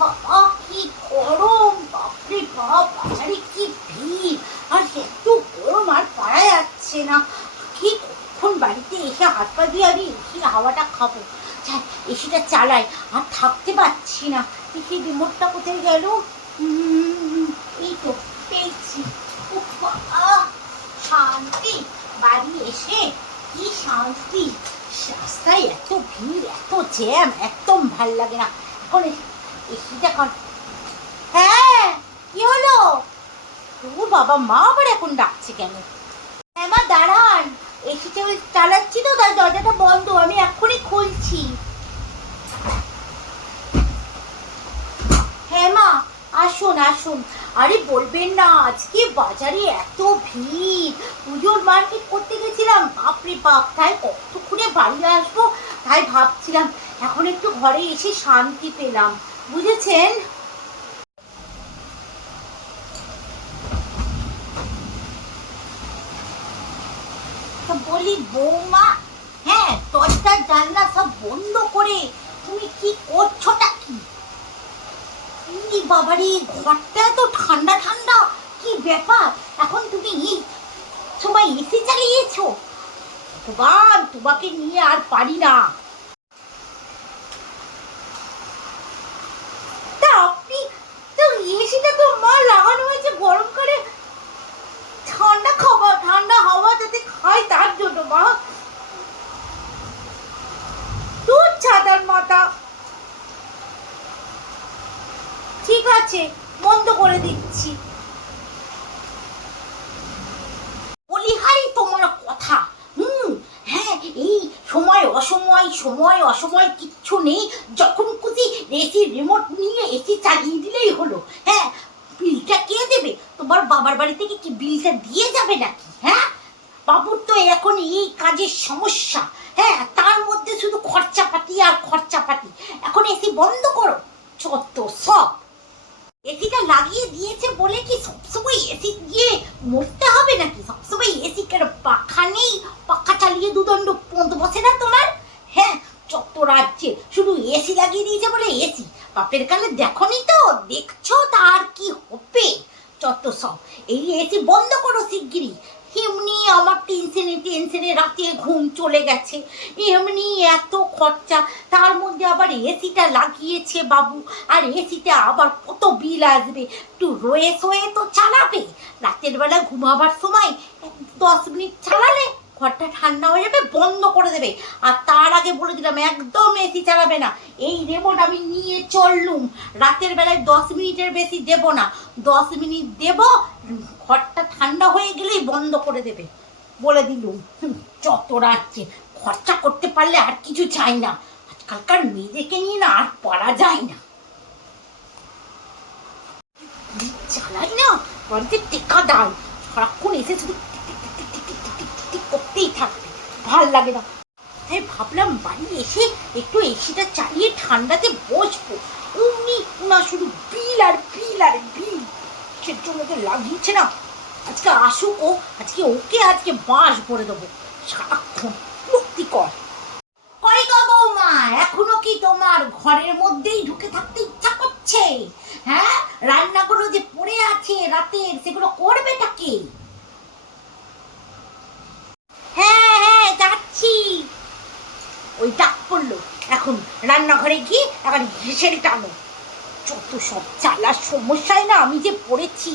বাবা কি গরম বাপরে বাপ বাজারে কি ভিড়? আর এত গরম আর পারা যাচ্ছে না। কি কখন বাড়িতে এসে হাত পা দিয়ে আমি এসির হাওয়াটা খাব? যাই এসিটা চালাই আর থাকতে পারছি না। দেখি রিমোটটা কোথায় গেল? এই তো পেয়েছি। উফ, বাবা, শান্তি। বাড়ি এসে কি শান্তি? রাস্তায় এত ভিড় এত জ্যাম একদম ভালো লাগে না। এখন এসিটা কর হ্যাঁ কি হলো? ও বাবা, মা আবার এখন ডাকছে কেন? হ্যাঁ মা, দাঁড়ান। এসিটা ওই চালাচ্ছি তো তার দরজাটা বন্ধ, আমি এক্ষুনি খুলছি। হ্যাঁ মা, আসুন আসুন। আরে বলবেন না, আজকে বাজারে এত ভিড়। পুজোর মার্কেট করতে গেছিলাম, বাপরে বাপ, তাই কতক্ষণে বাড়ি আসব, তাই ভাবছিলাম, এখন একটু ঘরে এসে শান্তি পেলাম। বুঝেছেন? বলি বৌমা হ্যাঁ দরজা, জানলা সব বন্ধ করে তুমি কি করছোটা কি? বাবারে, ঘরটা এত ঠান্ডা ঠান্ডা, কি ব্যাপার? এখন তুমি সময় এসি চালিয়েছো? ভগবান, তোমাকে নিয়ে আর পারি না তা আপনি তো এসিটা তো মা লাগানো হয়েছে গরম করে ঠান্ডা খাবার ঠান্ডা হাওয়া যাতে খাই ঠিক আছে, বন্ধ করে দিচ্ছি। তোমার কথা। হুম হ্যাঁ এই সময় অসময় সময় অসময় কিচ্ছু নেই। যখন খুশি এসি রিমোট নিয়ে এসি চালিয়ে দিলেই হলো। হ্যাঁ বিলটা কে দেবে? তোমার বাবার বাড়ি থেকে কি বিলটা দিয়ে যাবে নাকি? এখন এই কাজের সমস্যা। হ্যাঁ তার মধ্যে শুধু খরচাপাতি আর খরচাপাতি। এখন এসি বন্ধ করো। যত সব। এসিটা লাগিয়ে দিয়েছে বলে কি সবসময় এসি দিয়ে মরতে হবে নাকি? সবসময় এসি কেন পাখা নেই? পাখা চালিয়ে দুদণ্ড পন্ত বসে না তোমার? হ্যাঁ যত রাজ্যে শুধু এসি লাগিয়ে দিয়েছে বলে এসি। বাপের কালে দেখো নি তো? দেখছ তার কি হবে? যত সব। এই এসি বন্ধ করো শিগগিরই। এমনি আমার টেনশনে টেনশনে রাতে ঘুম চলে গেছে। এমনি এত খরচা, তার মধ্যে আবার এসিটা লাগিয়েছে বাবু। আর এসিতে আবার কত বিল আসবে? একটু রয়ে সয়ে তো চালাবে। রাতের বেলা ঘুমাবার সময় দশ মিনিট চালালে ঘরটা ঠান্ডা হয়ে যাবে, বন্ধ করে দেবে। আর তার আগে বলে দিলাম, একদম এসি চালাবে না। এই রিমোট আমি নিয়ে চললুম। রাতের বেলায় দশ মিনিটের বেশি দেব না। দশ মিনিট দেব, ঘরটা ঠান্ডা হয়ে গেলেই বন্ধ করে দেবে। বলে দিলুম যত রাখছে খরচা করতে পারলে আর কিছু চাই না। আজকালকার মেয়েদেরকে নিয়ে না আর পারা যায় না। চালাই না, বাড়িতে টেকা দাও। সারাক্ষণ এসে শুধু করতেই থাকবে। ভালো লাগে না। তাই ভাবলাম বাড়ি এসে একটু এসিটা চালিয়ে ঠান্ডাতে বসবো। অমনি না শুধু বিল আর বিল আর বিল। সে জন্য তো লাগিয়েছে না। আজকে আসুক ও, আজকে ওকে, আজকে বাঁশ ভরে দেবো। সারাক্ষণ মুক্তি কর। বৌমা, এখনও কি তোমার ঘরের মধ্যেই ঢুকে থাকতে ইচ্ছা করছে? হ্যাঁ? রান্নাগুলো যে পড়ে আছে রাতের, সেগুলো করবেটা কে হ্যাঁ হ্যাঁ যাচ্ছি। ওই ডাক পড়ল। এখন রান্নাঘরে গিয়ে এখন হেসেল টানো। যত সব চালার সমস্যায় না আমি যে পড়েছি।